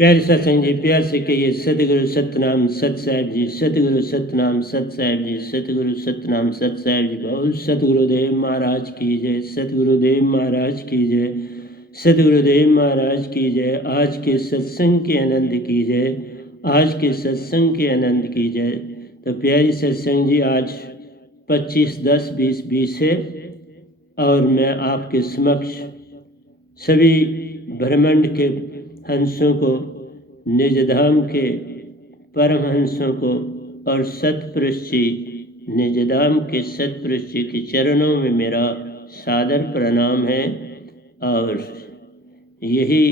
प्यारे सत्संग जी, प्यार से कहिए सतगुरु सतनाम सत साहिब जी, सतगुरु सतनाम सत साहिब जी, सतगुरु सतनाम सत साहिब जी। बहुत सतगुरुदेव महाराज की जय, सतगुरुदेव महाराज की जय, सतगुरुदेव महाराज की जय। आज के सत्संग के आनंद की जय, आज के सत्संग के आनंद की जय। तो प्यारी सत्संग जी, आज 25/10/2020 है और मैं आपके समक्ष सभी ब्रह्मांड के हंसों को, निजधाम के परमहंसों को और सतपुरुष जी, निजधाम के सतपुरुष जी के चरणों में मेरा सादर प्रणाम है। और यही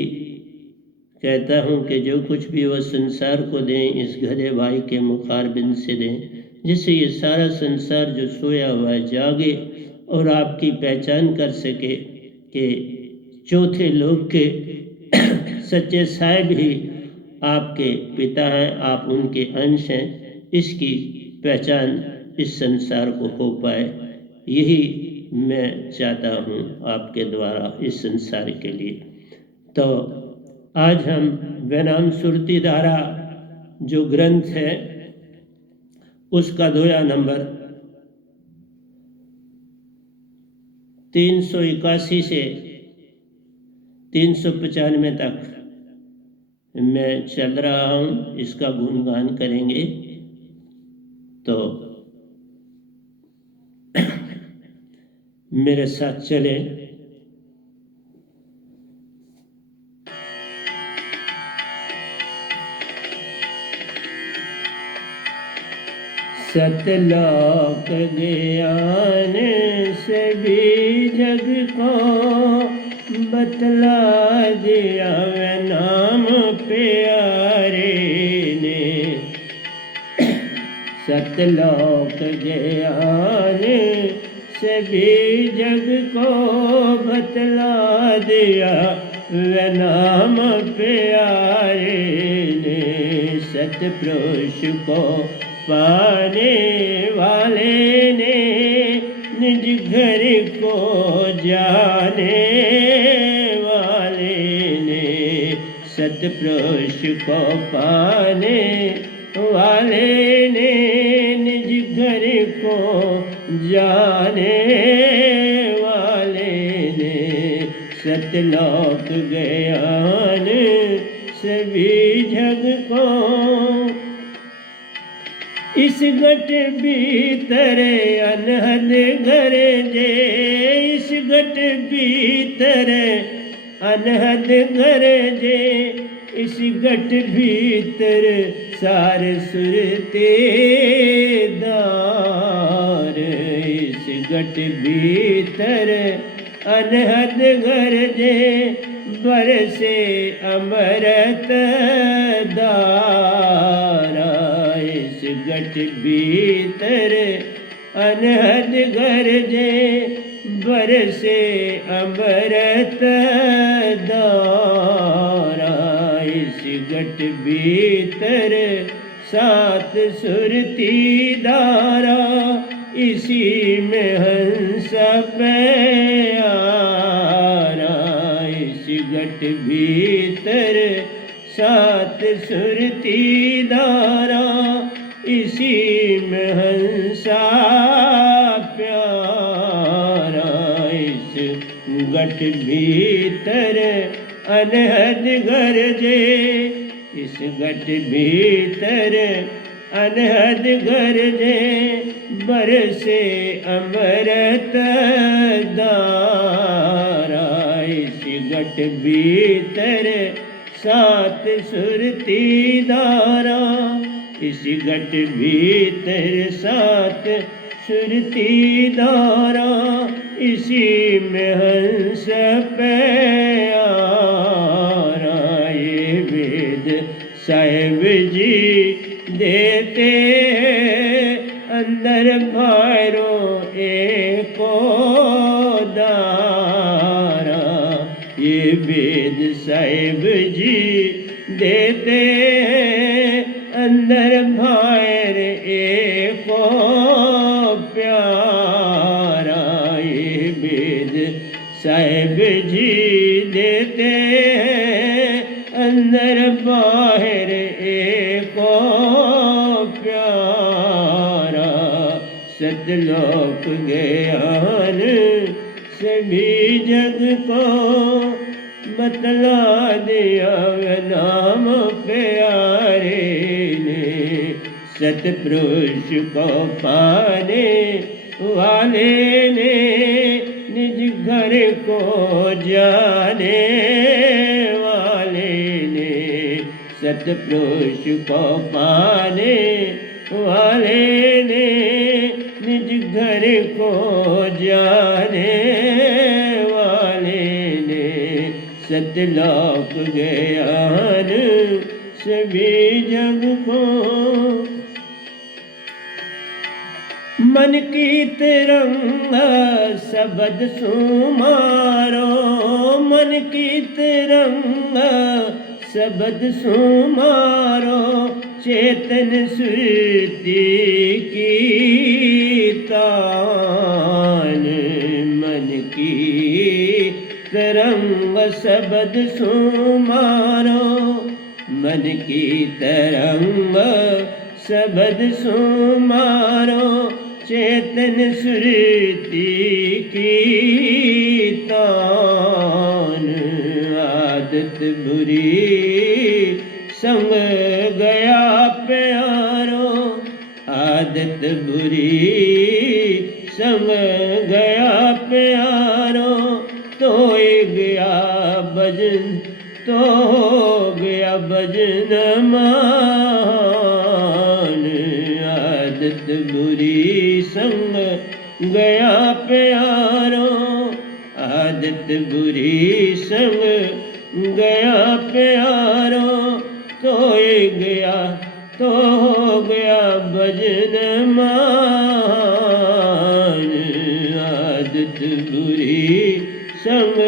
कहता हूँ कि जो कुछ भी वह संसार को दें, इस गधे भाई के मुखारबिंद से दें, जिससे ये सारा संसार जो सोया हुआ है जागे और आपकी पहचान कर सके कि चौथे लोक के सच्चे साहिब ही आपके पिता हैं, आप उनके अंश हैं। इसकी पहचान इस संसार को हो पाए, यही मैं चाहता हूँ आपके द्वारा इस संसार के लिए। तो आज हम वैनाम सुरती धारा जो ग्रंथ है उसका दोया नंबर 381 से 395 तक मैं चल रहा हूँ। इसका गुणगान करेंगे तो मेरे साथ चले। सतलोक ज्ञान से भी जग को बतला दिया वैनाम प्यारे ने। सतलोक ज्ञान से भी जग को बतला दिया वैनाम प्यारे ने। सतपुरुष को पाने वाले ने निज घर को जाने वाले ने। सतपुरुष को पाने वाले ने निज घर को जाने वाले ने। सतलोक ज्ञान सभी जग को इस घट भीतर अनहद गरजे। इस घट भीतर अनहद गरजे। इस घट भीतर सार सुरते दार। इस घट भीतर अनहद गरजे बरसे अमृत धारा। इस घट भीतर अनहद गरजे बरसे अमृत धारा। इस घट भीतर सात सुरती धारा। इसी में हंस प्यारा। इस घट भीतर सात सुरती धारा। इसी में हंसा प्यारा। इस घट भीतर अनहद गरजे। इस घट भीतर अनहद गरजे बरसे अमृत धारा। इस घट भीतर सात सुरती धारा। इस घट भीतर सात सुरती धारा। इसी में हंस प्यारा। ये वेद साहिब जी देते अंदर भारो एको दारा। ये वेद साहिब जी देते अंदर भार एको प्यारा। ये वेद साहिब जी देते अंदर बाहर एको प्यारा, सतलोक ज्ञान सभी जग को बतला दिया नाम प्यारे ने। सतपुरुष को पाने वाले ने निज घर को जाने वाले ने। सतपुरुष को पाने वाले ने निज घर को जाने वाले ने। सतलोक ज्ञान सभी जग को। मन की तिरंगा शब्द सुमारो, मन की तिरंगा शब्द सुमारो, चेतन सुरती की तान। मन की तरंग शब्द सुमारो, मन की तरंग शब्द सुमारो, चेतन सुरती की तान। आदत बुरी संग गया प्यारो, आदत बुरी संग गया प्यारो, तो गया भजन तो गया भजन मान। आदत बुरी संग गया प्यारो, आदत बुरी संग गया प्यारो, तो गया भजन मान। आदत बुरी संग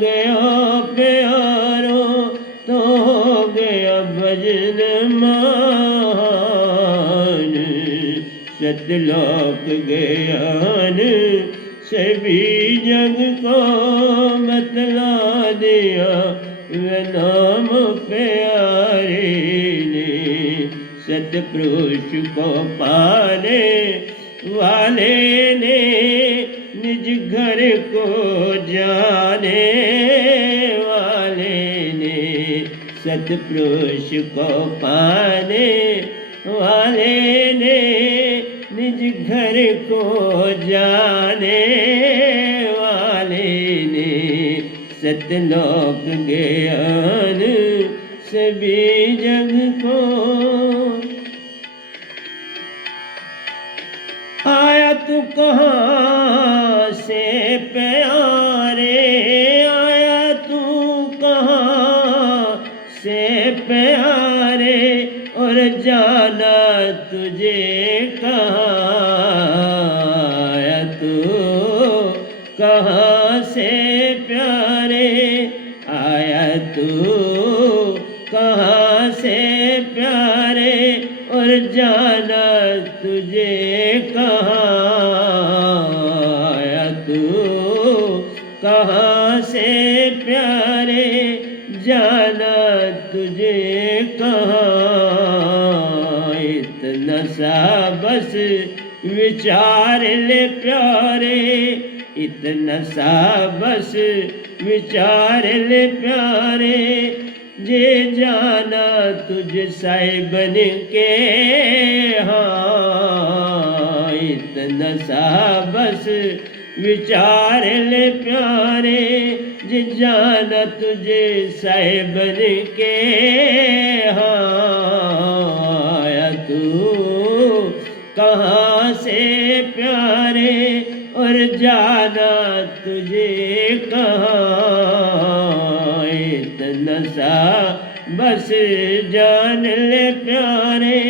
गया प्यारो, तो गया भजन मान। सतलोक ज्ञान सभी जग को बतला दिया वे नाम प्यारे ने। सतपुरुष को पाने वाले ने निज घर को जाने वाले ने। सतपुरुष को पाने वाले ने निज घर को जाने वाले ने। सतलोक ज्ञान सभी जग को। आया तू कहाँ से प्यारे, आया तू कहाँ से प्यारे, और जाना तुझे कहाँ। आया तू कहाँ से प्यारे, आया तू कहाँ से प्यारे, और जाना तुझे कहाँ। आया तू कहाँ से प्यारे, जाना तुझे कहाँ। इतना सा बस विचार ले प्यारे, इतना सा बस विचार ले प्यारे, जे जाना तुझ साहिबन के हाँ। इतना सा बस विचार ले प्यारे, जे जाना तुझे साहिबन के हाँ। आया तू कहाँ से प्यारे, और जाना तुझे कहाँ। इतना सा बस जान ले प्यारे,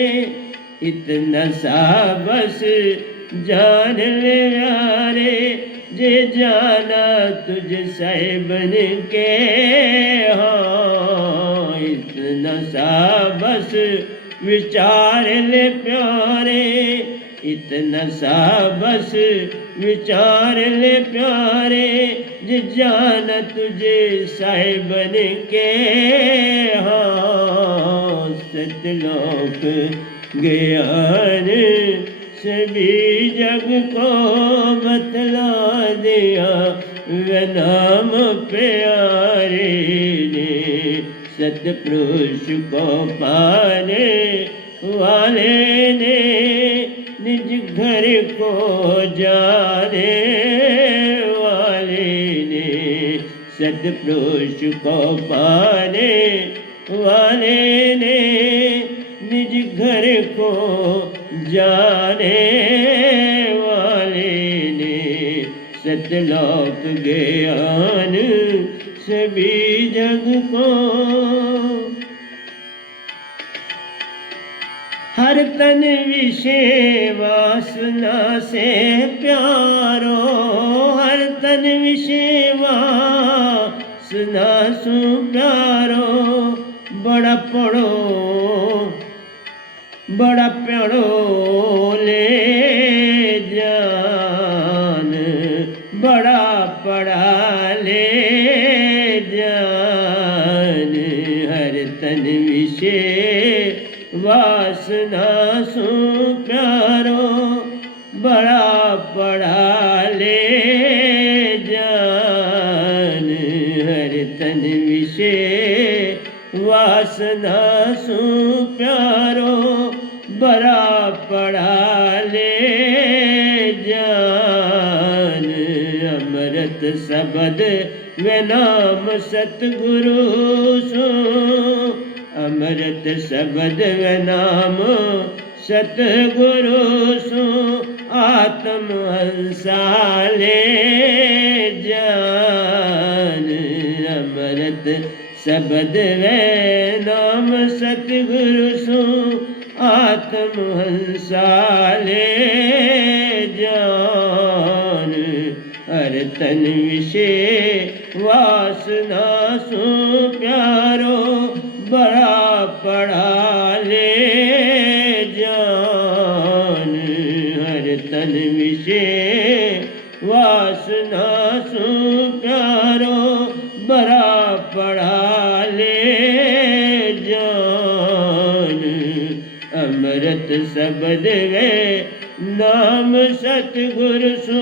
इतना सा बस जान ले प्यारे, जे जाना तुझ साहिबन के हाँ। इतना सा बस विचार ले प्यारे, इतना सा बस विचार ले प्यारे, जे जाना तुझे साहिबन के सतलोक ज्ञान सभी जग को बतला दिया वे नाम प्यारे ने। सतपुरुष को पाने वाले ने निज घर को जाने वाले ने। सतपुरुष को पाने वाले ने निज घर को जाने वाले ने। सतलोक ज्ञान सभी जग को हर तन विषय वासना से प्यारो। हर तन विषय वासना सु प्यारो। बड़ा पढ़ो बड़ा प्यारो ले जान। बड़ा पढ़ा ले जान। हर तन विषय वासना सु प्यारो। बड़ा पढ़ा ले जान। हर तन विषय वासना सु प्यारो। बड़ा पढ़ा ले जान। अमृत शब्द वे नाम सतगुरु सु। अमृत शब्द वे नाम सतगुरु सु। आत्म हंसा ले जान। अमृत शब्द वे नाम सतगुरु सु। आत्म हंसा ले जान। हर तन विषय वासना सु प्यारो। बड़ा पढ़ा ले जान। हर तन विषय वासना सु प्यारो। बड़ा पढ़ा ले जान। अमृत शब्द वे नाम सतगुरु सु।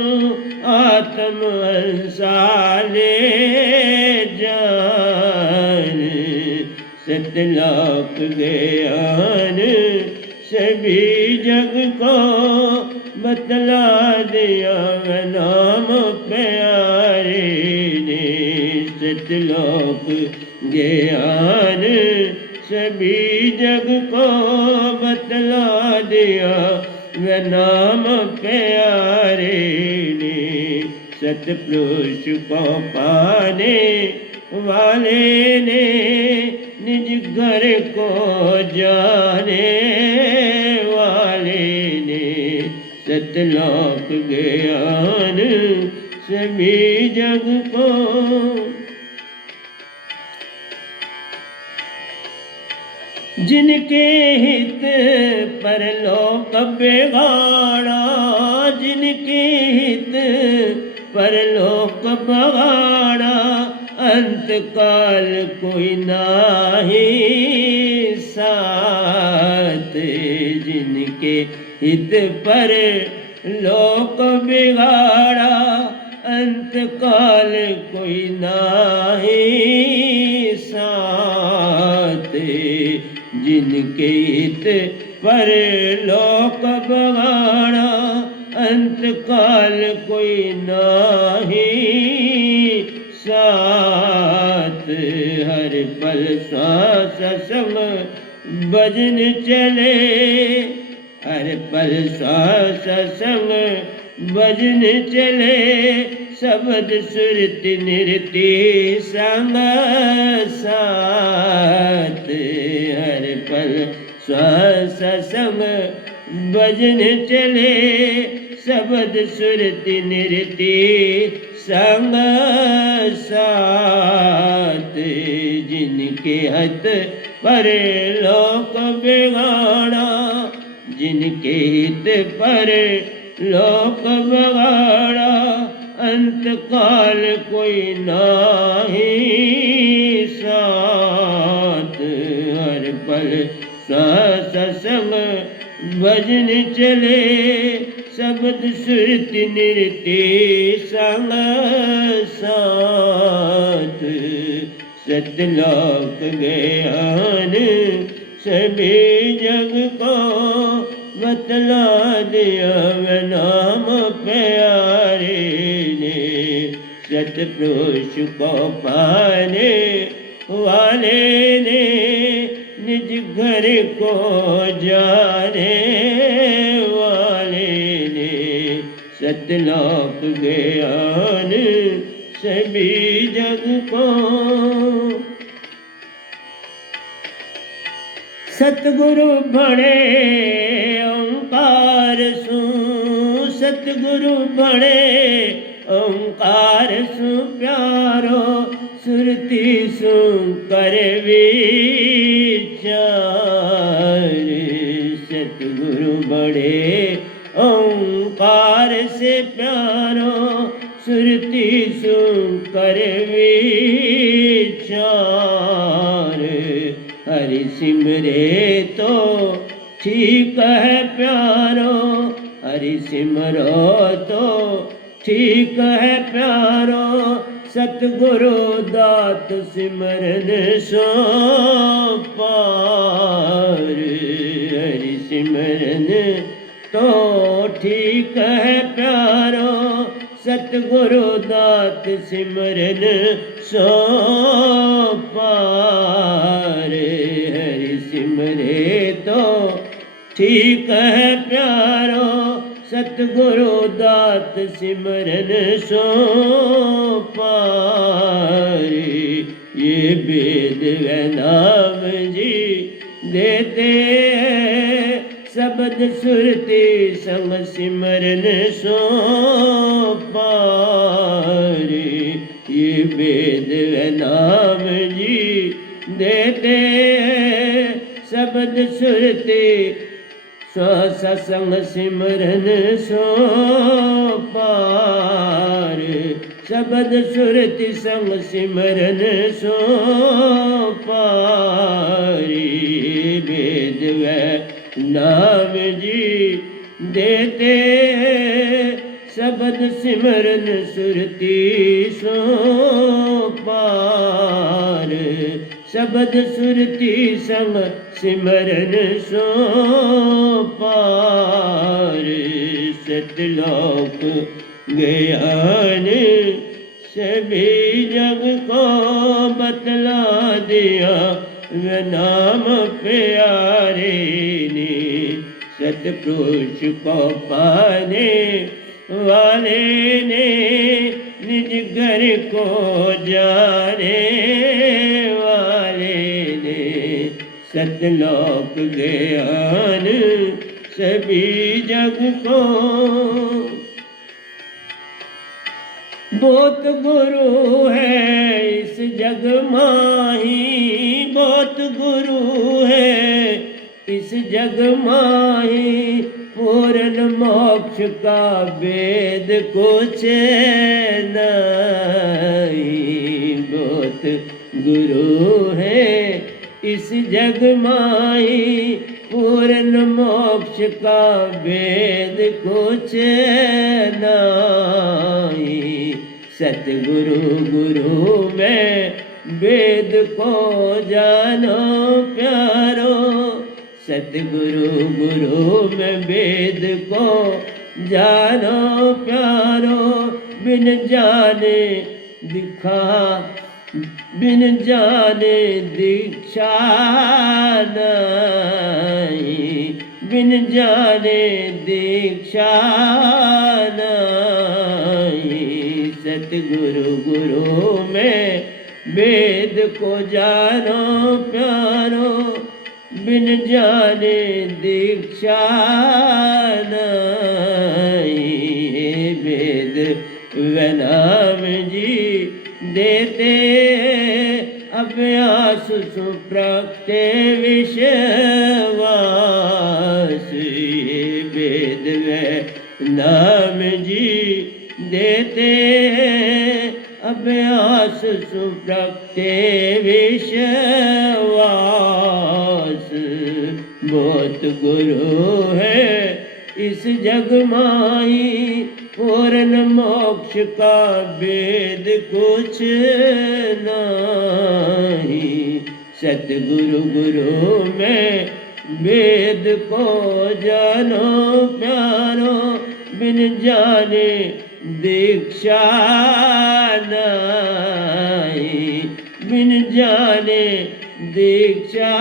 आत्म हंसा ले जान। सतलोक ज्ञान सभी जग को बतला दिया नाम प्यारे ने। सतलोक ज्ञान सभी जग को बतला दिया वे नाम प्यारे ने। सतपुरुष को पाने वाले ने निज घर को जाने वाले ने। सतलोक ज्ञान सभी जग को जिनके हित परलोक बिगाड़ा। जिनके हित परलोक बिगाड़ा। अंत काल कोई नाही साथ। जिनके हित पर लोक बिगाड़ा। अंत काल कोई नाही साथ। जिनके हित पर लोक बिगाड़ा। अंत काल कोई नाही साथ। हर पल श्वास संग भजन चले। हर पल श्वास संग भजन चले। शब्द सुरति निरति संग साथ। हर पल श्वास संग भजन चले। शब्द सुरति निरति संग साथ। जिनके हथ पर लोक बिगाड़ा। जिनके हित पर लोक बिगाड़ा। अंत काल कोई नाही साथ। हर पल सत्संग भजन चले, शब्द सुरति नृत्य संग साथ। सतलोक ज्ञान सभी जग को बतला दिया वे नाम प्यारे ने। सतपुरुष को पाने वाले ने निज घर को जाने वाले ने। सतलोक ज्ञान सभी जग को। सतगुरु बड़े ओंकार सु, सतगुरु बड़े ओंकार सु प्यारो, सुरति सु कर विचार। सतगुरु बड़े ओंकार से प्यारो, सुरति सु कर विचार। हरि सिमरे तो ठीक है प्यारो, हरि सिमरो तो ठीक है प्यारो। सतगुरु दात सिमरन सो पार। हरि सिमरन तो ठीक है प्यारो, सतगुरु दात सिमरन सो पार। हरि सिमरे तो ठीक है प्यारो, सतगुरु दात सिमरन सो पार। ये वेद व नाम जी देते हैं, शब्द सुरति संग सिमरन सो पार। ये वेद व नाम जी देते हैं, शब्द सुरति सत्संग सिमरन सो पार। शब्द सुरति संग सिमरन सो पार। वेद व नाम जी देते हैं, शब्द सिमरन सुरति सो पार। शब्द सुरति संग सिमरन सो पार। सतलोक ज्ञान सभी जग को बतला दिया वे नाम प्यारे ने। सतपुरुष को पाने वाले ने निज घर को जाने वाले ने। सतलोक ज्ञान सभी जग को। बहुत गुरु है इस जग माही, बहुत गुरु है इस जग माही। पूर्ण मोक्ष का वेद कुछ नहीं। बहुत गुरु है इस जग माही, पूर्ण मोक्ष का वेद कुछ नहीं। सतगुरु गुरु में वेद को जानो प्यारो। सतगुरु गुरु में वेद को जानो प्यारो। बिन जाने दीक्षा नहीं। बिन जाने दीक्षा नहीं। सतगुरु गुरु में वेद को जानो प्यारो। बिन जाने दीक्षा नहीं। वेद व नाम जी देते अभ्यास सुप्रगटे विश्वास। वेद व नाम जी देते अभ्यास सुप्रगटे विश्वास। सतगुरु है इस जग माही, पूर्ण मोक्ष का वेद कुछ नहीं। सतगुरु गुरु में वेद को जानो प्यारो, बिन जाने दीक्षा नहीं, बिन जाने दीक्षा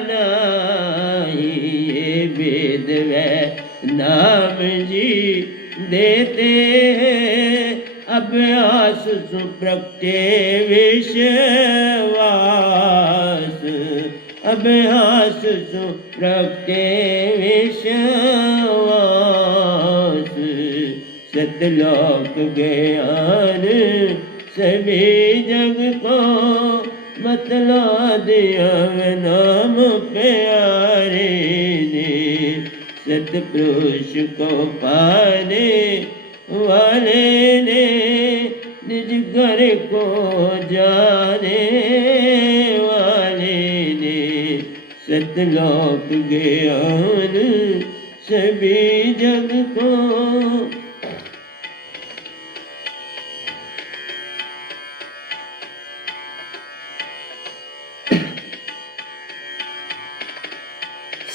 नहीं। ये वेद व नाम जी देते हैं, अभ्यास सुप्रगटे विश्वास, अभ्यास सुप्रगटे विश्वास। सतलोक ज्ञान सभी जग को, बतला दिया नाम प्यारे ने। सतपुरुष को पाने वाले ने, निज घर को जाने वाले ने। सतलोक ज्ञान सभी जग को।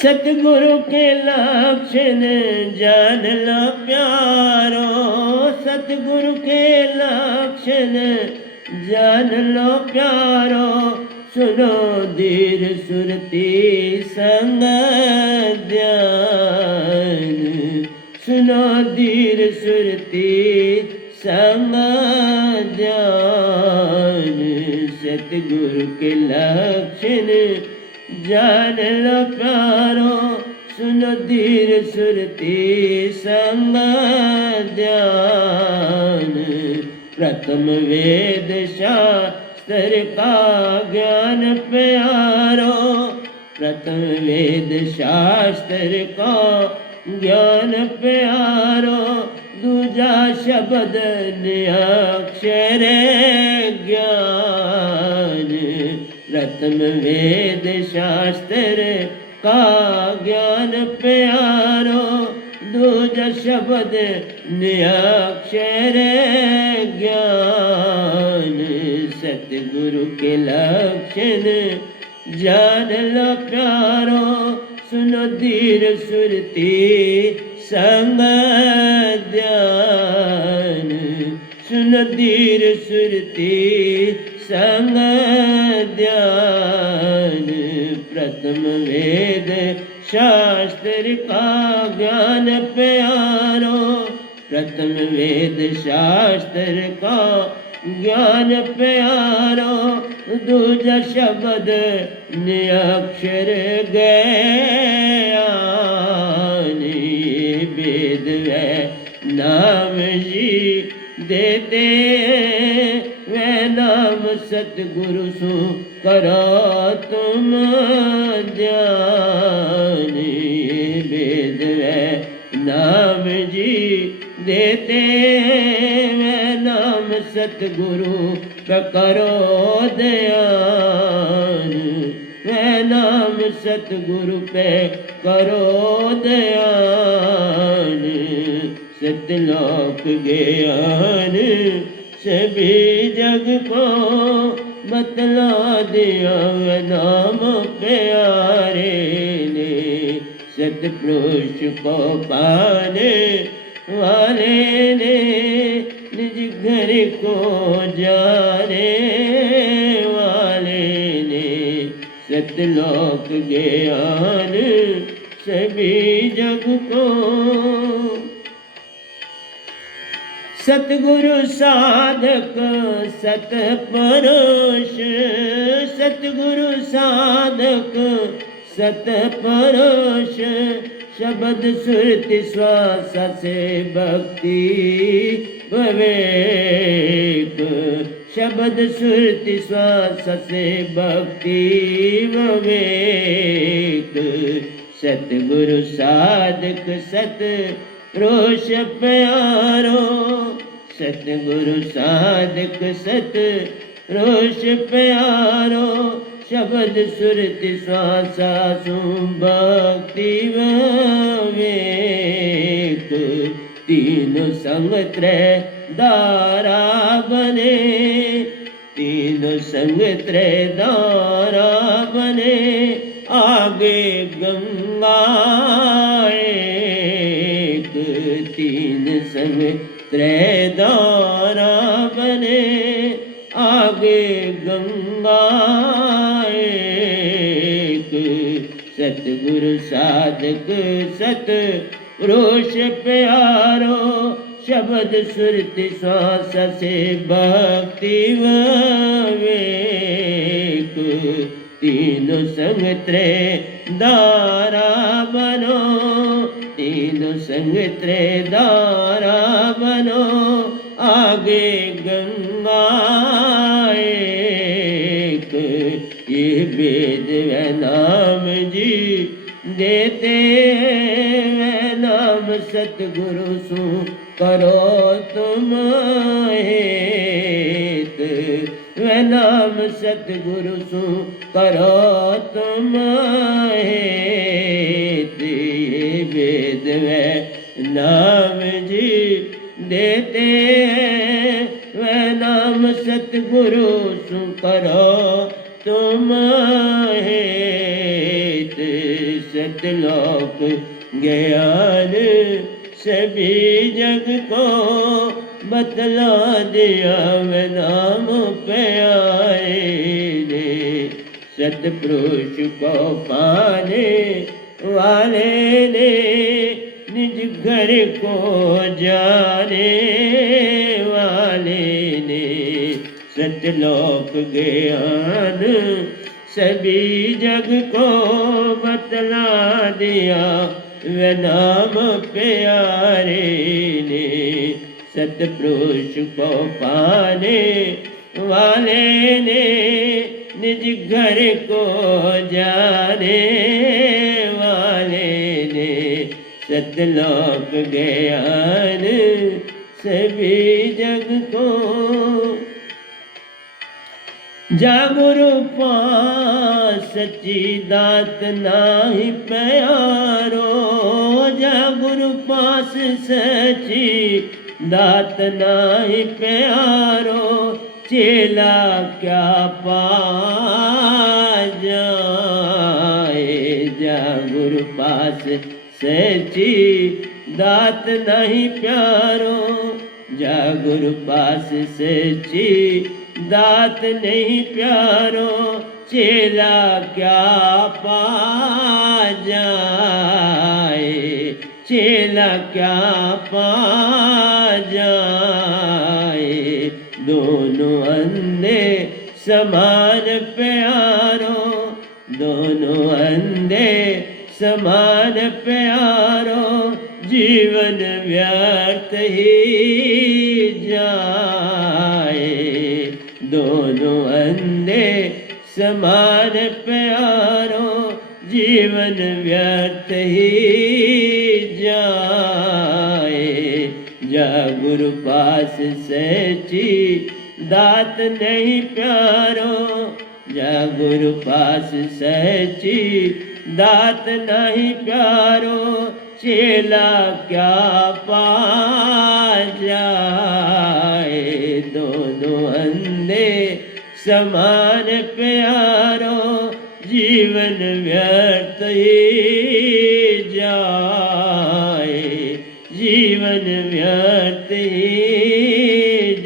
सतगुरु के लक्षण जान लो प्यारो, सतगुरु के लक्षण जान लो प्यारो। सुनो धीर सुरती संग ध्यान, सुनो धीर सुरती संग ध्यान। सतगुरु के लक्षण जान लो प्यारो, सुनो धीर सुरती संग ध्यान। प्रथम वेद शास्त्र का ज्ञान प्यारो, प्रथम वेद शास्त्र का ज्ञान प्यारो। दूजा शब्द निरक्षर ज्ञान, प्रथम वेद शास्त्र का ज्ञान प्यारो। दूजा शब्द निरक्षर ज्ञान। सतगुरु के लक्षण जान लो प्यारो, सुनो धीर सुरती संग ध्यान, सुनो धीर सुरती संग ध्यान। प्रथम वेद शास्त्र का ज्ञान प्यारो, प्रथम वेद शास्त्र का ज्ञान प्यारो। दूजा शब्द निरक्षर ज्ञान। वेद व नाम जी देते वे नाम, सतगुरु सु करो तुम ध्यान। वेद व नाम जी देते वे नाम, सतगुरु पे करो ध्यान। वे नाम सतगुरु पे करो ध्यान। सतलोक ज्ञान सभी जग को, बतला दिया नाम प्यारे ने। सतपुरुष को पाने वाले ने, निज घर को जाने वाले ने। सतलोक ज्ञान सभी जग को। सतगुरु साधक सतपुरुष, सतगुरु साधक सतपुरुष। शब्द सुरति श्वास से भक्ति विवेक, शब्द सुरति श्वास से भक्ति विवेक। सतगुरु साधक सतपुरुष प्यारो, सतगुरु साधक सतपुरुष प्यारो। शब्द सुरति श्वासा सु भक्ति विवेक तीनों संग त्रय दारा बने तीनों संग त्रय दारा बने आगे गंगा एक तीन संग त्रय दारा बने आगे गंगा एक सतगुरु साधक सत पुरुष प्यारो शब्द सुरति श्वास से भक्ति विवेक तीनों संग त्रय दारा बनो तीनों संग त्रय दारा बनो आगे गंगा एक ये वेद व नाम जी देते हैं नाम सतगुरु सु करो तुम हेत व नाम सतगुरु सु करो तुम हेत ये वेद व नाम जी देते हैं व नाम सतगुरु सु करो तुम हेत सतलोक ज्ञान सभी जग को बतला दिया मैं नाम प्यारे ने सतपुरुष को पाने वाले ने निज घर को जाने वाले ने सतलोक ज्ञान सभी जग को बतला दिया व नाम प्यारे ने सतपुरुष को पाने वाले ने निज घर को जाने वाले ने सतलोक ज्ञान सभी जग को जागुरु पास सच्ची दात नाही प्यारो जागुरु पास सच्ची दात नाही प्यारो चेला क्या पा जाए जागुरु पास सच्ची दात नहीं प्यारो जागुरु पास सच्ची दात नहीं प्यारो चेला क्या पा जाए चेला क्या पा जाए दोनों अंधे समान प्यारो दोनों अंधे समान प्यारो जीवन व्यर्थ ही जाए दोनों अंधे समान प्यारो जीवन व्यर्थ ही जाए जागुरु पास सच्ची दात नहीं प्यारो जागुरु पास सच्ची दात नहीं प्यारो चेला क्या पा जाए दोनों अंधे समान प्यारो जीवन व्यर्थ ही जाए जीवन व्यर्थ ही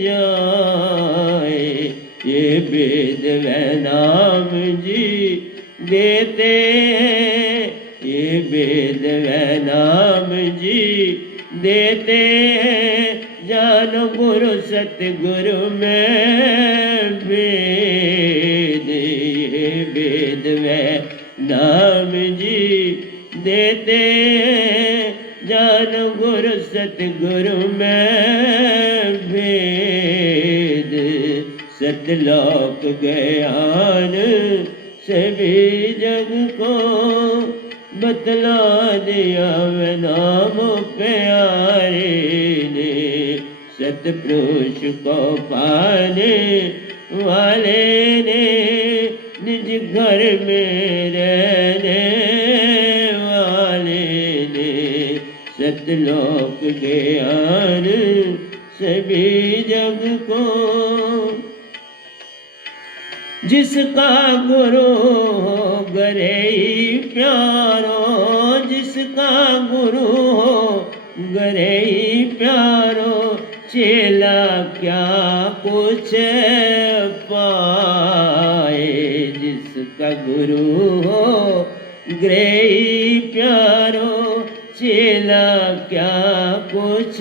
जाए ये वेद व नाम जी देते हैं ये वेद व नाम जी देते हैं जानो गुरु सतगुरु में वेद ये वेद व नाम जी देते हैं जानो गुरु सतगुरु में वेद सतलोक ज्ञान सभी जग को बतला दिया वे नाम प्यारे ने सतपुरुष को पाने वाले ने निज घर में रहने वाले ने सतलोक ज्ञान सभी जग को। जिसका गुरु हो गरे प्यारो, जिसका गुरु हो गरे प्यारो, चेला क्या कुछ पाए। जिसका गुरु हो गरे प्यारो, चेला क्या कुछ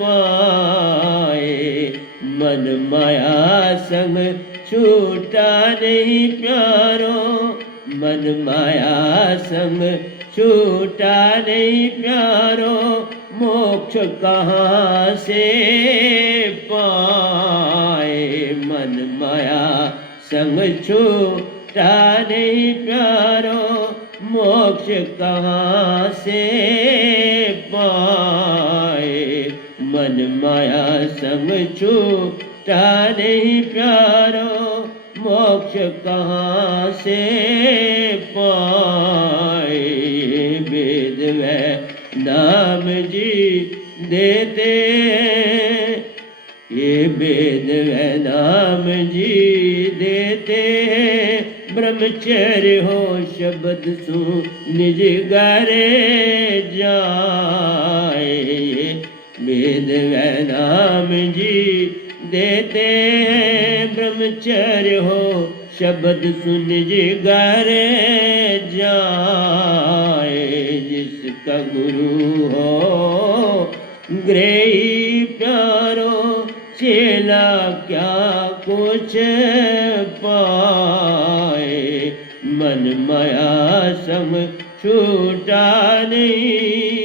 पाए। मन माया संग छूटा नहीं प्यारो, मन माया संग छूटा नहीं प्यारो, मोक्ष कहाँ से पाए। मन माया संग छूटा नहीं प्यारो, मोक्ष कहाँ से पाए। मन माया संग छूटा नहीं प्यारो, मोक्ष कहाँ से पाए। वेद व नाम जी देते, ये वेद व नाम जी देते। ब्रह्मचर्य हो शब्द सु निज गारे जाए। वेद व नाम जी देते, ब्रह्मचर्य हो शब्द सुन जिगारे जाए। जिसका गुरु हो ग्रेही प्यारो, चेला क्या कुछ पाए। मन माया संग छूटा नहीं,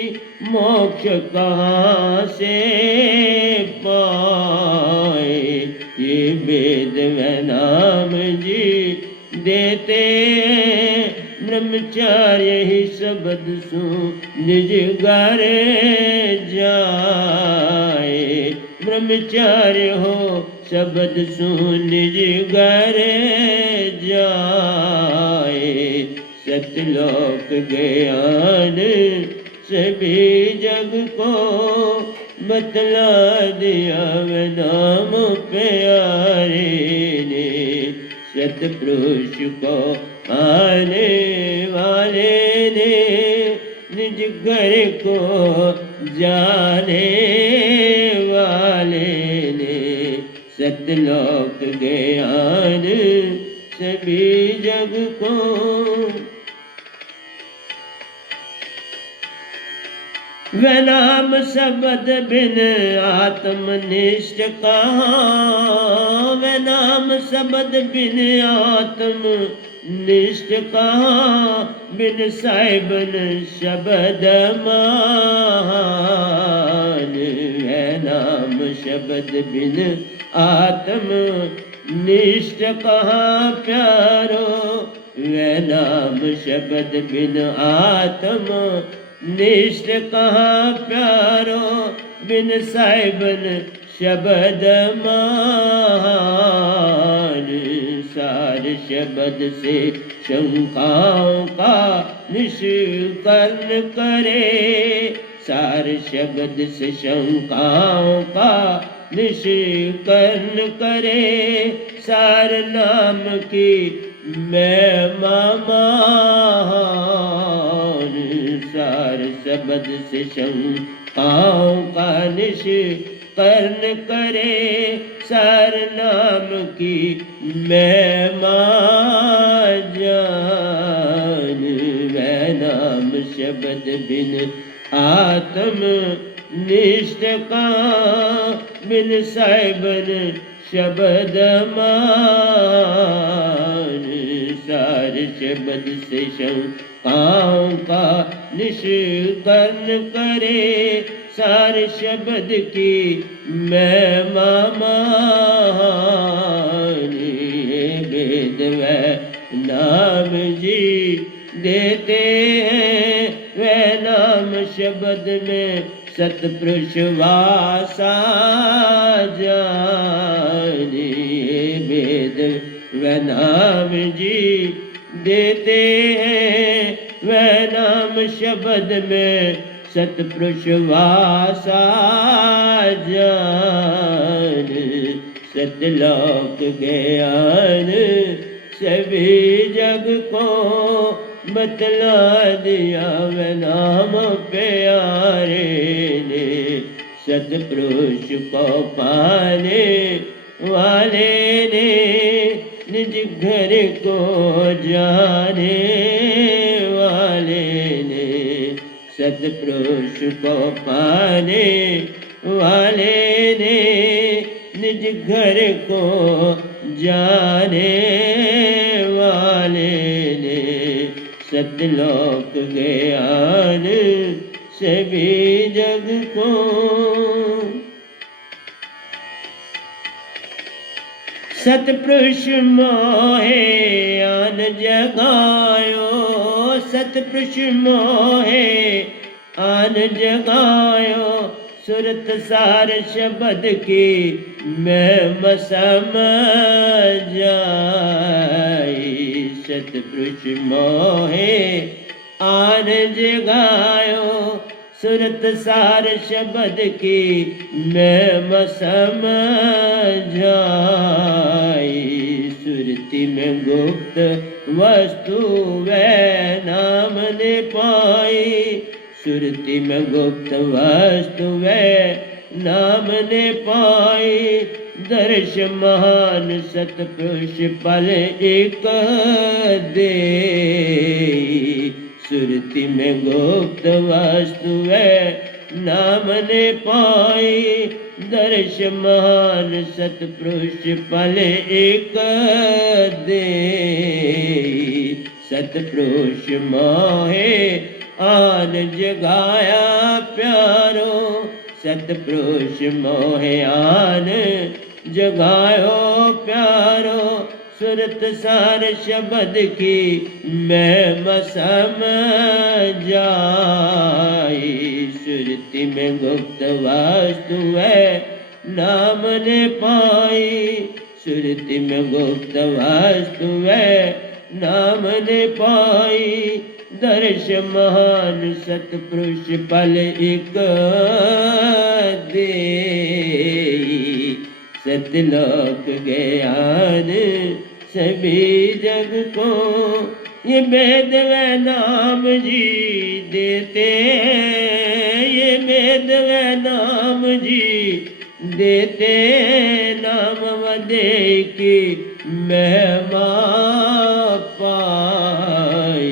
मोक्ष कहाँ से पाए। ये वेद व नाम जी देते, ब्रह्मचार्य ही शब्द सु निज गारे जाए। ब्रह्मचार्य हो शब्द सु निज गारे जाए। सतलोक ज्ञान सभी जग को, बतला दिया व नाम प्यारे ने। सतपुरुष को आने वाले ने, निज घर को जाने वाले ने। सतलोक ज्ञान सभी जग को। व नाम शब्द बिन आत्मनिष्ठ कहाँ। व नाम शब्द बिन आत्मनिष्ठ कहाँ। बिन साहिबन शब्द मान। व नाम शब्द बिन आत्मनिष्ठ कहाँ प्यारो। व नाम शब्द बिन आत्म निष्ठ कहाँ प्यारो। बिन साहिबन शब्द मान। सार शब्द से शंकाओं का निष्कर्ण करे। सार शब्द से शंकाओं का निष्कर्ण करे। सार नाम की महिमा मान। सार शब्द से शंकाओं का निष्कर्ण करे। सार नाम की महिमा जान। वह नाम शब्द बिन आत्म निष्ठ का। बिन साहिबन शब्द मान। सार शब्द से शंकाओं का निष्कर्ण करे। सार शब्द की महिमा मान। वेद व नाम जी देते हैं। वह नाम शब्द में सतपुरुष वासा जाने। वेद वह नाम जी देते हैं, वह नाम शब्द में सतपुरुष वासा जान। सतलोक ज्ञान सभी जग को बतला दिया, वह नाम प्यारे ने सतपुरुष को पाने वाले ने निज घर को जाने वाले ने सतपुरुष को पाने वाले ने निज घर को जाने वाले ने सतलोक ज्ञान सभी जग को। सतपुरुष मोहे आन जगायो, सतपुरुष मोहे आन जगायो, सुरत सार शब्द की मैं समझ आई। सतपुरुष मोहे आन जगायो, सुरत सार शब्द की मैं समझ आई। सुरति में गुप्त वस्तु वह नाम ने पाई, सुरति में गुप्त वस्तु वह नाम ने पाई। दर्श महान सतपुरुष पल एक दे, सुरति में गुप्त वस्तु वह नाम ने पाई। दर्श महान सतपुरुष पल एक दे, सतपुरुष मोहे आन जगाया प्यारो, सतपुरुष मोहे आन जगायो प्यारो। सुरत सार शब्द की मैं समझ आई। सुरति में गुप्त वस्तु है नाम ने पाई, सुरति में गुप्त वस्तु है नाम ने पाई। दर्श महान सतपुरुष पल एक दे, सतलोक ज्ञान सभी जग को। ये वेद व नाम जी देते हैं, ये वेद व नाम जी देते हैं। नाम व दे की महिमा पाई,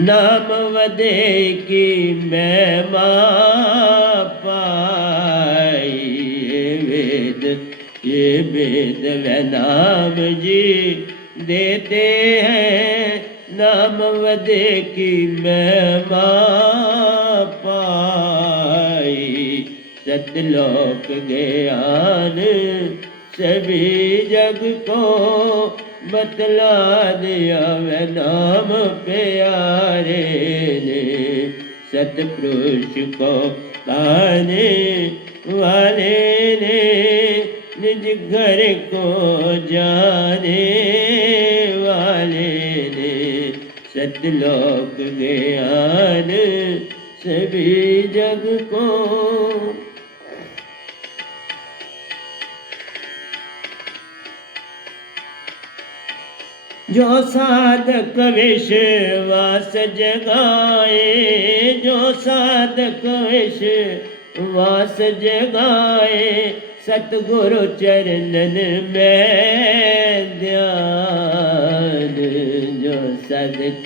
नाम वदे की महिमा पाई। ये वेद व नाम जी देते हैं, नाम वदे की महिमा पाई। सतलोक ज्ञान सभी जग को बतला दिया, वह नाम प्यारे ने सतपुरुष को पाने वाले ने निज घर को जाने वाले ने सतलोक ज्ञान सभी जग को। जो साधक विश्वास जगाए, जो साधक विश्वास जगाए, सतगुरु चरणन में ध्यान। जो साधक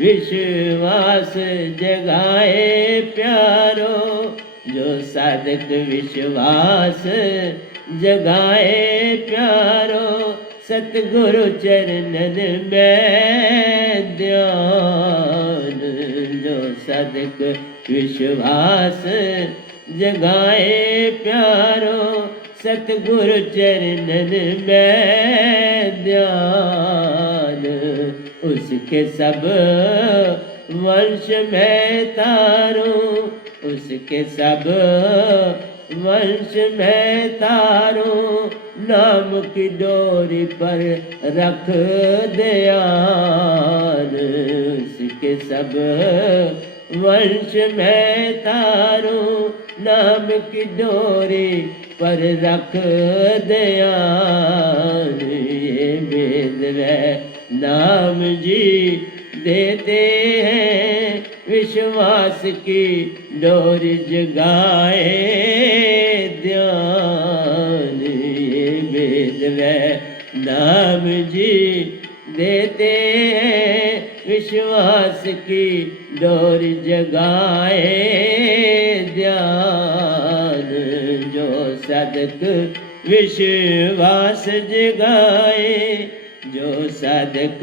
विश्वास जगाए प्यारो, जो साधक विश्वास जगाए प्यारो, सतगुरु चरणन में ध्यान। जो साधक विश्वास जगाए प्यारो, सतगुरु चरणन में ध्यान। उसके सब वंश में तारो, उसके सब वंश में तारूं, नाम की डोरी पर रख ध्यान। उसके सब वंश में तारूं, नाम की डोरी पर रख ध्यान। ये वेद व नाम जी देते हैं, विश्वास की डोरी जगाए ध्यान। ये वेद व नाम जी देते हैं, विश्वास की डोरी जगाए ध्यान। जो साधक विश्वास जगाए, जो साधक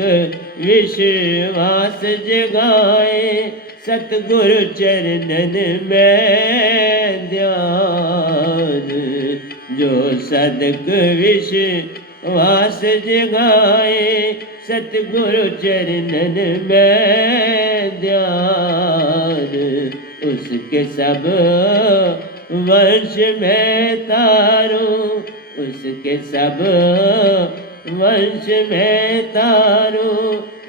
विश्वास जगाए, सतगुरु चरणन में ध्यान। जो साधक विश्वास जगाए, सतगुरु चरणन में ध्यान। उसके सब वंश में तारूं, उसके सब वंश में तारूं,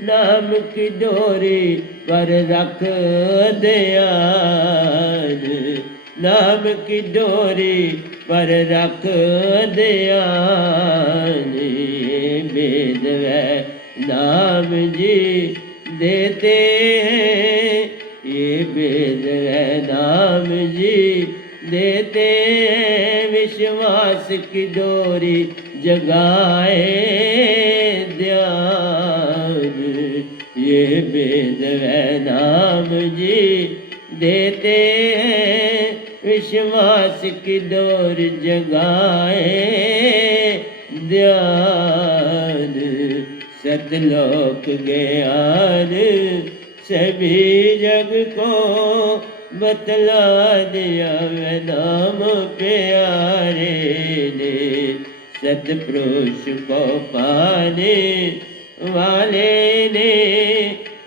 नाम की डोरी पर रख ध्यान। नाम की डोरी पर रख ध्यान। ये वेद व नाम जी देते हैं, ये वेद व नाम जी देते हैं, विश्वास की डोरी जगाए ध्यान। ये वेद व नाम जी देते हैं, विश्वास की डोरी जगाए ध्यान। सतलोक ज्ञान सभी जग को बतला दिया वे नाम प्यारे ने। सतपुरुष को पाने वाले ने,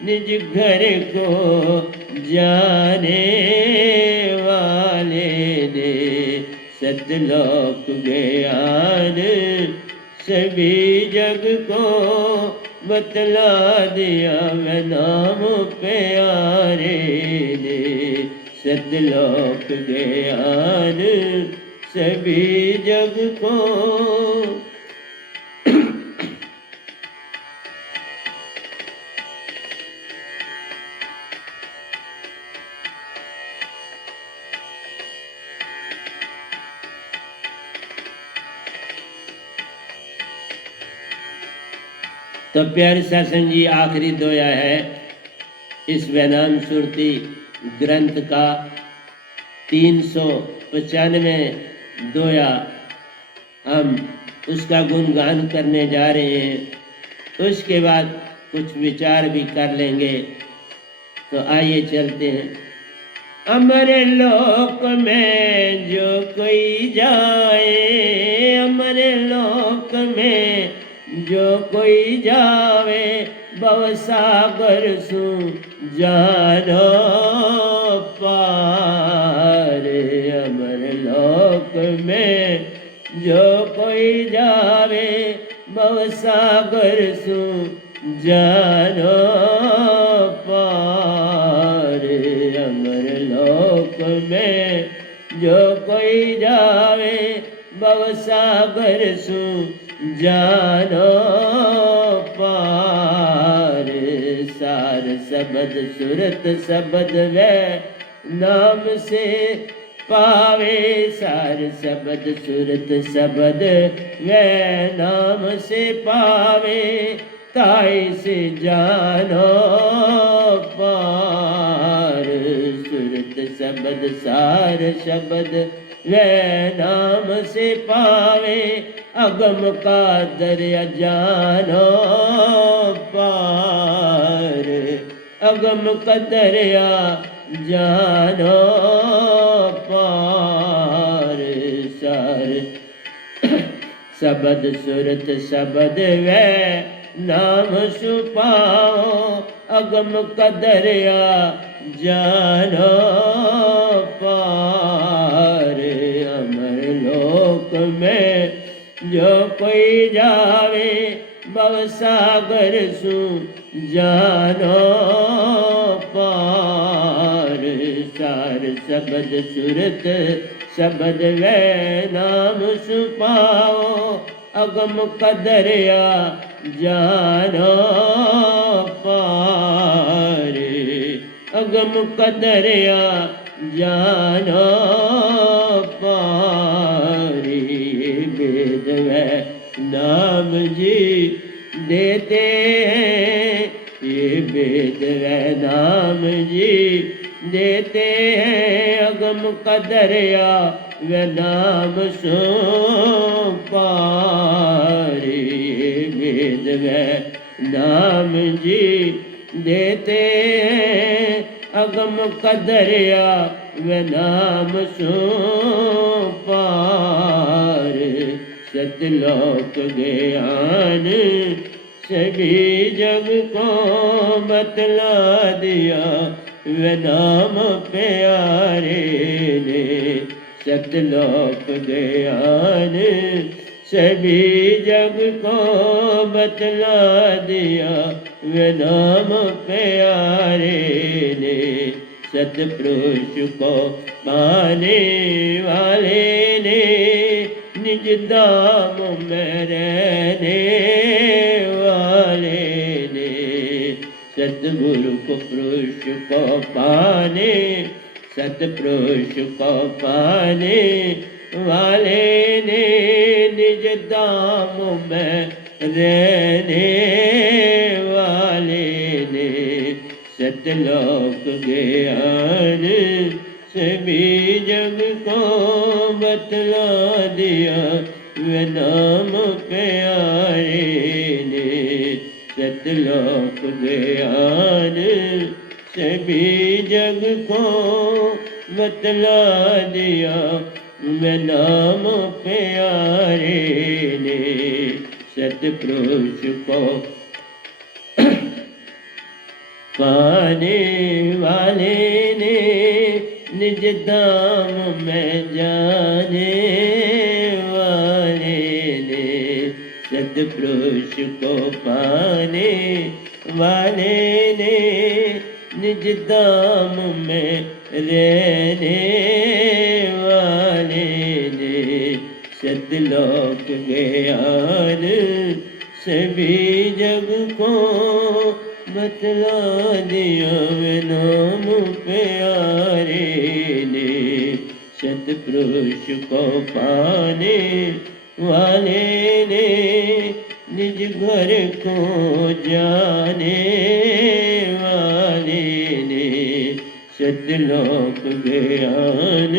निज घर को जाने वाले ने। सतलोक ज्ञान सभी जग को बतला दिया मैं नाम प्यारे ने। सतलोक ज्ञान सभी जग को। तो प्यारे सत्संग जी, आखिरी दोया है इस वेदांत सुरती ग्रंथ का 395 दोया। हम उसका गुणगान करने जा रहे हैं, उसके बाद कुछ विचार भी कर लेंगे। तो आइए चलते हैं। अमर लोक में जो कोई जाए, अमर लोक में जो कोई जावे, भवसागर सु जानो पार। अमर लोक में जो कोई जावे, भवसागर सु जानो पार। अमर लोक में जो कोई जावे, भवसागर सु जानो पार। सार सबद सुरत सबद वे नाम से पावे। सार सबद सुरत सबद वे नाम से पावे, ताई से जानो पार। सुरत सबद सार शब्द वे नाम से पावे, अगम का दरिया जानो पार। अगम का दरिया जानो पार। सार सबद सुरत सबद वे नाम सुपाओ, अगम का दरिया जानो पार। जो कोई जावे भवसागर सु जानो पार। सार शब्द सुरत शब्द वे नाम सुपाओ अगम कदरिया जानो पार। अगम कदरिया जानो पार। वेद व नाम जी देते हैं, ये वेद व नाम जी देते हैं। अगम कदरिया व नाम सो पार। ये वेद व नाम जी देते हैं। अगम कदरिया व नाम सो पार। सतलोक ज्ञान सभी जग को बतला दिया व नाम प्यारे ने। सतलोक ज्ञान सभी जग को बतला दिया व नाम प्यारे ने। सतपुरुष को पाने वाले ने निज धाम में रहने वाले ने। सतगुरु को पुरुष को पाने, सतपुरुष को पाने वाले ने निज धाम में रहने वाले ने। सतलोक ज्ञान सभी जग को बतला दिया व नाम प्यारे ने। सतलोक ज्ञान सभी जग को बतला दिया व नाम प्यारे ने। सतपुरुष को पाने वाले ने निज धाम में जाने वाले ने। सतपुरुष को पाने वाले ने निज धाम में रहने वाले ने। सतलोक ज्ञान सभी जग को बतला दिया व नाम प्यारे ने। सतपुरुष को पाने वाले ने निज घर को जाने वाले ने। सतलोक ज्ञान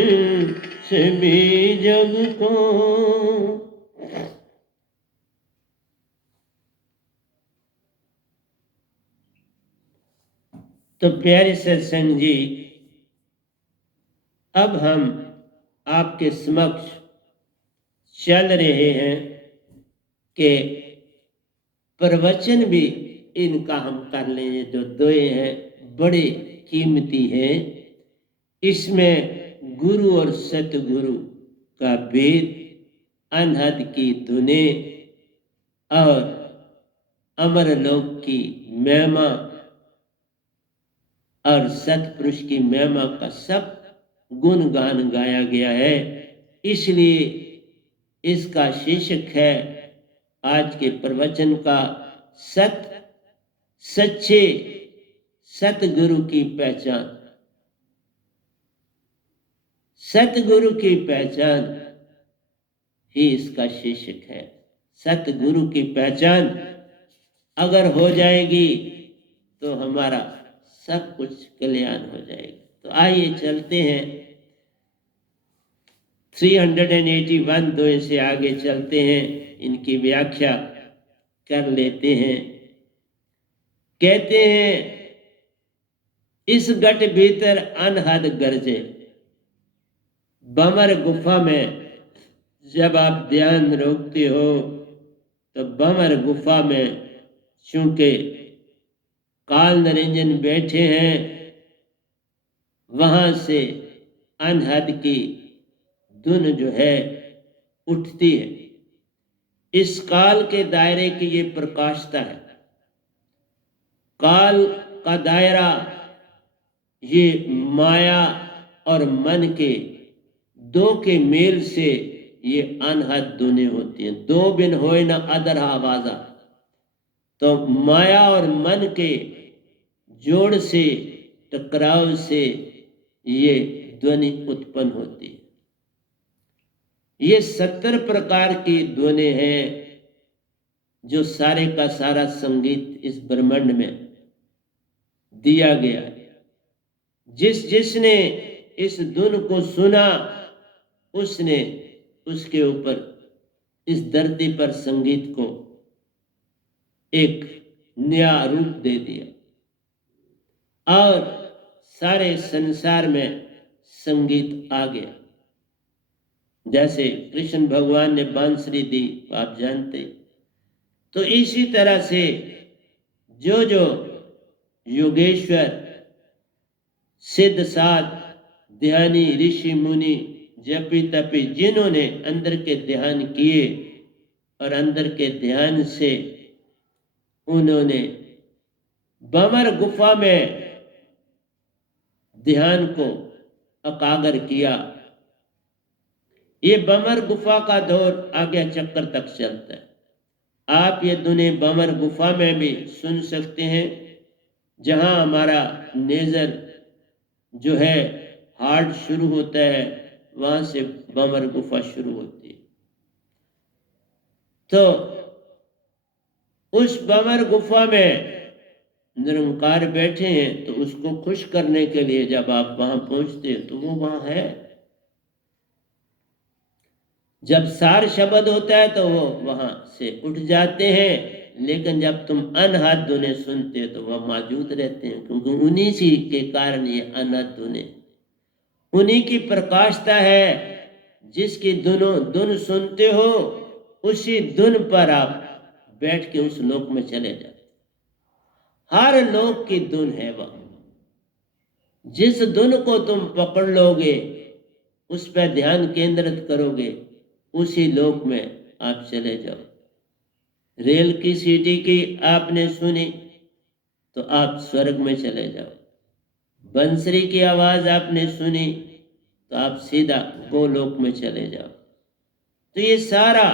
सभी जग को। तो प्यारे सत्संग जी, अब हम आपके समक्ष चल रहे हैं कि प्रवचन भी इनका हम कर लेंगे। जो दोए हैं बड़े कीमती हैं। इसमें गुरु और सतगुरु का भेद, अनहद की धुनें और अमरलोक की महिमा और सतपुरुष की महिमा का सब गुणगान गाया गया है। इसलिए इसका शीर्षक है आज के प्रवचन का सच्चे सतगुरु की पहचान। सतगुरु की पहचान ही इसका शीर्षक है। सतगुरु की पहचान अगर हो जाएगी तो हमारा सब कुछ कल्याण हो जाएगा। तो आइए चलते हैं 381 दो से आगे चलते हैं, इनकी व्याख्या कर लेते हैं। कहते हैं, इस घट भीतर अनहद गरजे। बमर गुफा में जब आप ध्यान रोकते हो तो बमर गुफा में चूंकि काल निरंजन बैठे हैं, वहां से अनहद की धुन जो है उठती है। इस काल के दायरे की ये प्रकाशता है। काल का दायरा ये माया और मन के दो के मेल से ये अनहद दुने होती हैं। दो बिन होए न अदर आवाजा, तो माया और मन के जोड़ से, टकराव से ये ध्वनि उत्पन्न होती है। ये 70 प्रकार की ध्वनि हैं जो सारे का सारा संगीत इस ब्रह्मांड में दिया गया है। जिसने इस धुन को सुना उसने उसके ऊपर, इस धरती पर संगीत को एक नया रूप दे दिया और सारे संसार में संगीत आ गया। जैसे कृष्ण भगवान ने बांसुरी दी, आप जानते, तो इसी तरह से जो जो योगेश्वर, सिद्ध साध, ध्यानी, ऋषि मुनि, जपी तपी, जिन्होंने अंदर के ध्यान किए और अंदर के ध्यान से उन्होंने बमर गुफा में ध्यान को अकागर किया। ये बमर गुफा का दौर आज्ञा चक्र तक चलता है। आप ये दुनिया बमर गुफा में भी सुन सकते हैं, जहां हमारा नेजर जो है हार्ट शुरू होता है, वहां से बमर गुफा शुरू होती है। तो उस बमर गुफा में निरंकार बैठे हैं, तो उसको खुश करने के लिए जब आप वहां पहुंचते हैं तो वो वहां है। जब सार शब्द होता है तो वो वहां से उठ जाते हैं, लेकिन जब तुम अनहद धुने सुनते हो तो वह मौजूद रहते हैं, क्योंकि उन्हीं सी के कारण ये अनहद धुने, उन्हीं की प्रकाशता है। जिसकी धुन सुनते हो उसी धुन पर आप बैठ के उस लोक में चले जाते। हर लोक की धुन है वह। जिस धुन को तुम पकड़ लोगे, उस पर ध्यान केंद्रित करोगे, उसी लोक में आप चले जाओ। रेल की सीटी की आपने सुनी तो आप स्वर्ग में चले जाओ। बंसरी की आवाज आपने सुनी तो आप सीधा गोलोक में चले जाओ। तो ये सारा,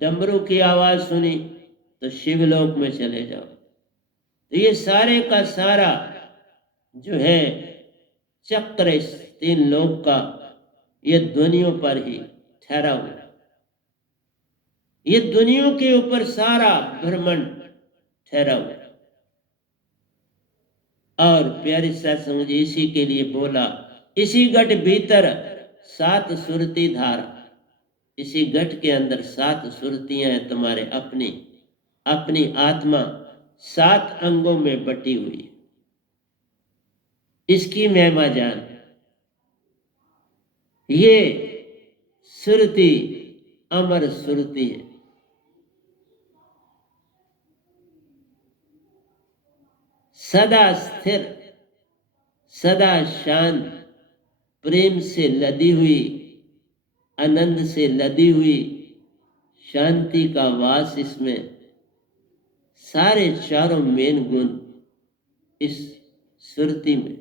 डमरू की आवाज सुनी तो शिवलोक में चले जाओ। तो ये सारे का सारा जो है चक्र इस 3 लोक का, ये ध्वनियों पर ही ठहरा हुआ। ये दुनियों के ऊपर सारा ब्रह्मांड ठहरा हुआ। और प्यारी सत्संग जी इसी के लिए बोला, इसी घट भीतर 7 सुरती धारा। इसी घट के अंदर 7 सुरतियां हैं तुम्हारे अपनी। अपनी आत्मा 7 अंगों में बटी हुई। इसकी महिमा जान। ये सुरती अमर सुरती है। सदा स्थिर, सदा शांत, प्रेम से लदी हुई, आनंद से लदी हुई, शांति का वास इसमें। सारे चारों मेन गुण इस सुरती में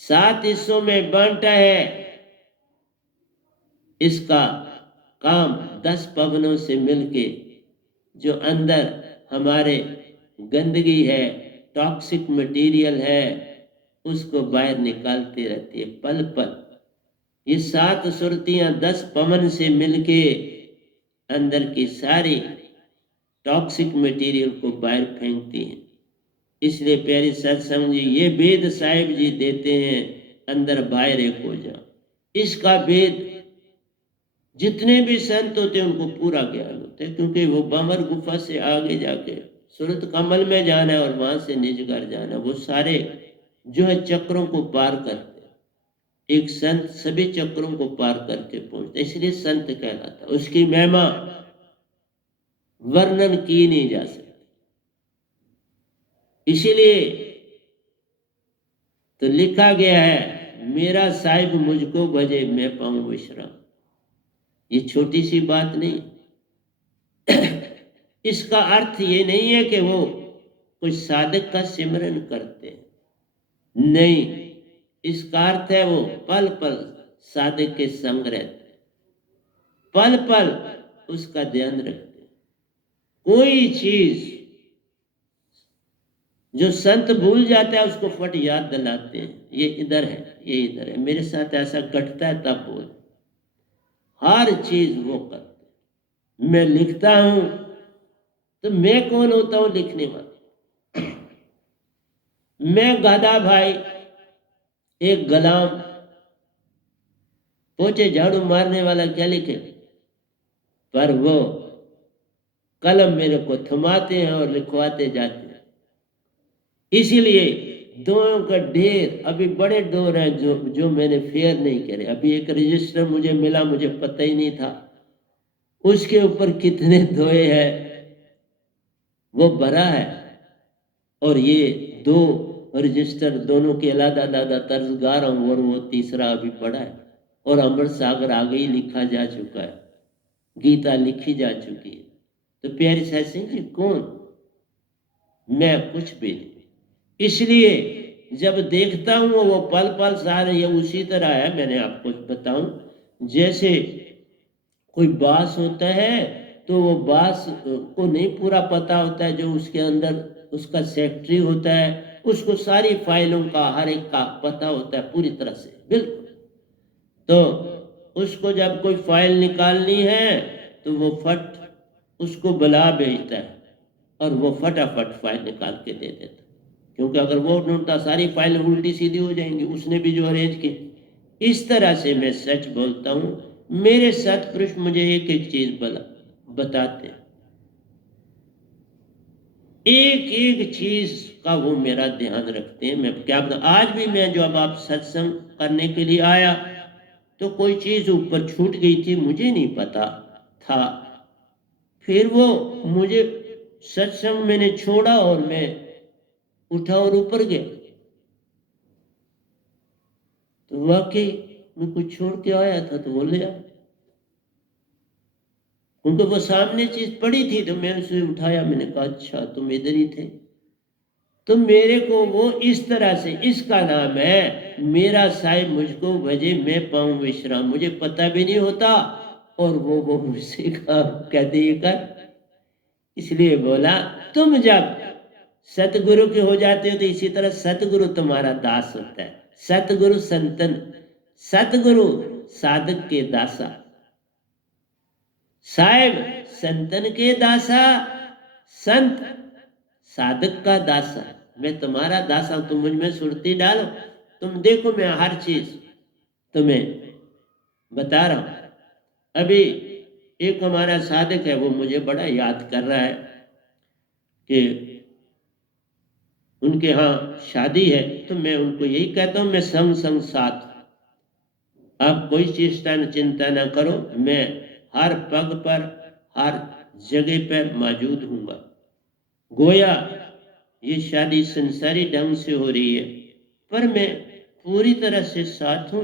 7 हिस्सों में बांटा है। इसका काम 10 पवनों से मिलके जो अंदर हमारे गंदगी है, टॉक्सिक मटेरियल है, उसको बाहर निकालती रहती है पल पल। ये 7 सुरतियां 10 पवन से मिलके अंदर की सारी टॉक्सिक मटेरियल को बाहर फेंकती हैं। इसलिए प्यारी सत्संग जी ये वेद साहिब जी देते हैं, अंदर बाहर एक हो जाओ। इसका वेद जितने भी संत होते हैं उनको पूरा ज्ञान होता है, क्योंकि वो बमर गुफा से आगे जाके सूरत कमल में जाना है और वहां से निज घर जाना। वो सारे जो है चक्रों को पार करते हैं। एक संत सभी चक्रों को पार करके पहुंचता, इसलिए संत कहलाता। उसकी महिमा वर्णन की नहीं जा सकती। इसीलिए तो लिखा गया है, मेरा साहिब मुझको भजे मैं पाऊं विश्राम। ये छोटी सी बात नहीं। इसका अर्थ ये नहीं है कि वो कोई साधक का सिमरन करते हैं, नहीं, इसका अर्थ है वो पल पल साधक के संग रहते, पल पल उसका ध्यान रखते। कोई चीज जो संत भूल जाता है उसको फट याद दिलाते हैं, ये इधर है, ये इधर है, मेरे साथ ऐसा घटता है, तब बोल, हर चीज वो करते। मैं लिखता हूं तो मैं कौन होता हूं लिखने वाला? मैं गाधा भाई, एक गुलाम, पोछे झाड़ू मारने वाला क्या लिखे? पर वो कलम मेरे को थमाते हैं और लिखवाते जाते हैं। इसीलिए दोयों का ढेर, अभी बड़े डोर हैं जो मैंने फेयर नहीं करे। अभी एक रजिस्टर मुझे मिला, मुझे पता ही नहीं था, उसके ऊपर कितने दोए हैं वो भरा है। और ये दो रजिस्टर दोनों के अलग अलग तर्ज गा रहा हूं, और वो तीसरा अभी पड़ा है। और अमृत सागर आगे ही लिखा जा चुका है, गीता लिखी जा चुकी है। तो प्यारे साहब सिंह जी, कौन? मैं कुछ भी नहीं। इसलिए जब देखता हूं वो पल पल सारे ये उसी तरह है। मैंने आपको बताऊं, जैसे कोई बांस होता है तो वो बांस को नहीं पूरा पता होता है, जो उसके अंदर उसका सेक्रेटरी होता है, उसको सारी फाइलों का हर एक का पता होता है पूरी तरह से, बिल्कुल। तो उसको जब कोई फाइल निकालनी है तो वो फट उसको बुला भेजता है और वो फटाफट फाइल निकाल के दे देता, क्योंकि अगर वो ढूंढता सारी फाइल उल्टी सीधी हो जाएंगी, उसने भी जो अरेंज की। इस तरह से मैं सच बोलता हूं। मेरे सतपुरुष मुझे एक एक चीज बताते हैं, एक एक चीज का वो मेरा ध्यान रखते हैं। मैं क्या बता, आज भी मैं जब आप सत्संग करने के लिए आया तो कोई चीज ऊपर छूट गई थी, मुझे नहीं पता था। फिर वो मुझे सत्संग मैंने छोड़ा और मैं उठा और ऊपर गया, तो वाकई मैं कुछ छोड़ के आया था, तो वो ले आया। उनको वो सामने चीज पड़ी थी तो मैं उसे उठाया, मैंने कहा अच्छा तुम इधर ही थे। तो मेरे को वो इस तरह से, इसका नाम है मेरा साहिब मुझको भजे मैं पाऊं विश्राम। मुझे पता भी नहीं होता और वो मुझसे कहते ये कर। इसलिए बोला, तुम जब सतगुरु के हो जाते हो तो इसी तरह सतगुरु तुम्हारा दास होता है। सतगुरु संतन, सतगुरु साधक के दासा, साहेब संतन के दासा, संत साधक का दासा। मैं तुम्हारा दासा हूं, तुम मुझ में सुरती डालो, तुम देखो मैं हर चीज तुम्हें बता रहा हूं। अभी एक हमारा साधक है, वो मुझे बड़ा याद कर रहा है कि उनके यहाँ शादी है, तो मैं उनको यही कहता हूं, मैं संग संग साथ, आप कोई चीज का चिंता ना करो, मैं हर पग पर हर जगह पर मौजूद हूंगा। गोया ये शादी संसारी ढंग से हो रही है, पर मैं पूरी तरह से साथ हूं,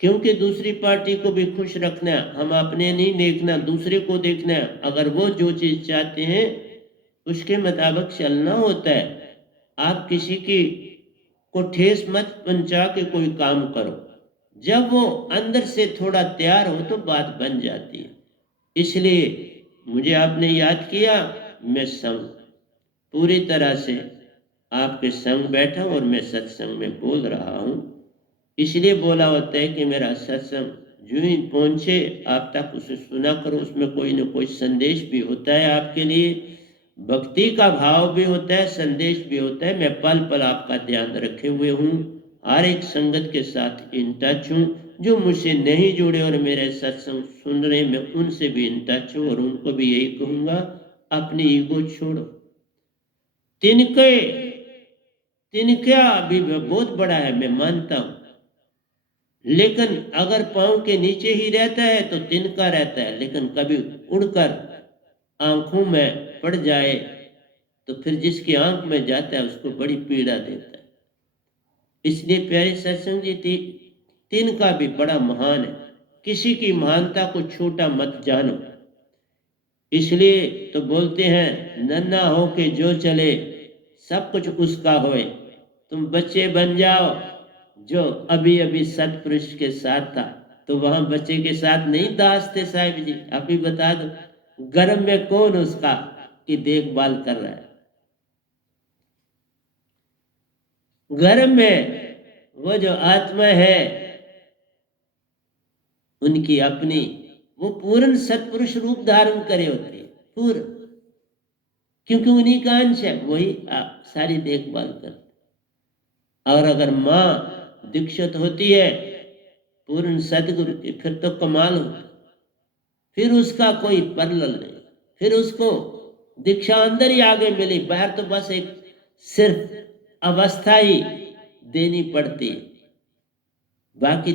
क्योंकि दूसरी पार्टी को भी खुश रखना है। हम अपने नहीं देखना, दूसरे को देखना है। अगर वो जो चीज चाहते हैं उसके मुताबिक चलना होता है। आप किसी की को ठेस मत पहुंचा के कोई काम करो, जब वो अंदर से थोड़ा तैयार हो तो बात बन जाती है। इसलिए मुझे आपने याद किया, मैं संग पूरी तरह से आपके संग बैठा और मैं सत्संग में बोल रहा हूं। इसलिए बोला होता है कि मेरा सत्संग जो ही पहुंचे आप तक उसे सुना करो, उसमें कोई ना कोई संदेश भी होता है आपके लिए, भक्ति का भाव भी होता है, संदेश भी होता है। मैं पल पल आपका ध्यान रखे हुए हूँ, हर एक संगत के साथ इन टच हूँ। जो मुझसे नहीं जुड़े और मेरे सत्संग सुन रहे, मैं उनसे भी इन टच हूँ और उनको भी यही कहूँगा, अपनी ईगो छोड़ो। तिनके तिनका भी बहुत बड़ा है, मैं मानता हूँ, लेकिन अगर पांव के नीचे ही रहता है तो तिनका रहता है, लेकिन कभी उड़कर आंखों में पड़ जाए तो फिर जिसकी आंख में जाता है उसको बड़ी पीड़ा देता है। इसलिए प्यारे सत्संग जी, तिनका भी बड़ा महान है। किसी की महानता को छोटा मत जानो। इसलिए तो बोलते हैं नन्हा हो के जो चले सब कुछ उसका होए। तुम बच्चे बन जाओ जो अभी अभी सतपुरुष के साथ था, तो वहां बच्चे के साथ नहीं दासते साहिब जी। आप ही बता दो गर्भ में कौन उसका की देखभाल कर रहा है। गर्भ में वो जो आत्मा है उनकी अपनी वो पूर्ण सत्पुरुष रूप धारण करे होते हैं पूर्ण, क्योंकि उन्हीं का अंश है, वही सारी देखभाल करते। और अगर माँ दीक्षित होती है पूर्ण सदगुरु की, फिर तो कमाल होता, फिर उसका कोई परलल नहीं, फिर उसको दीक्षा अंदर ही आगे मिली, बाहर तो बस एक सिर्फ अवस्था ही देनी पड़ती है, बाकी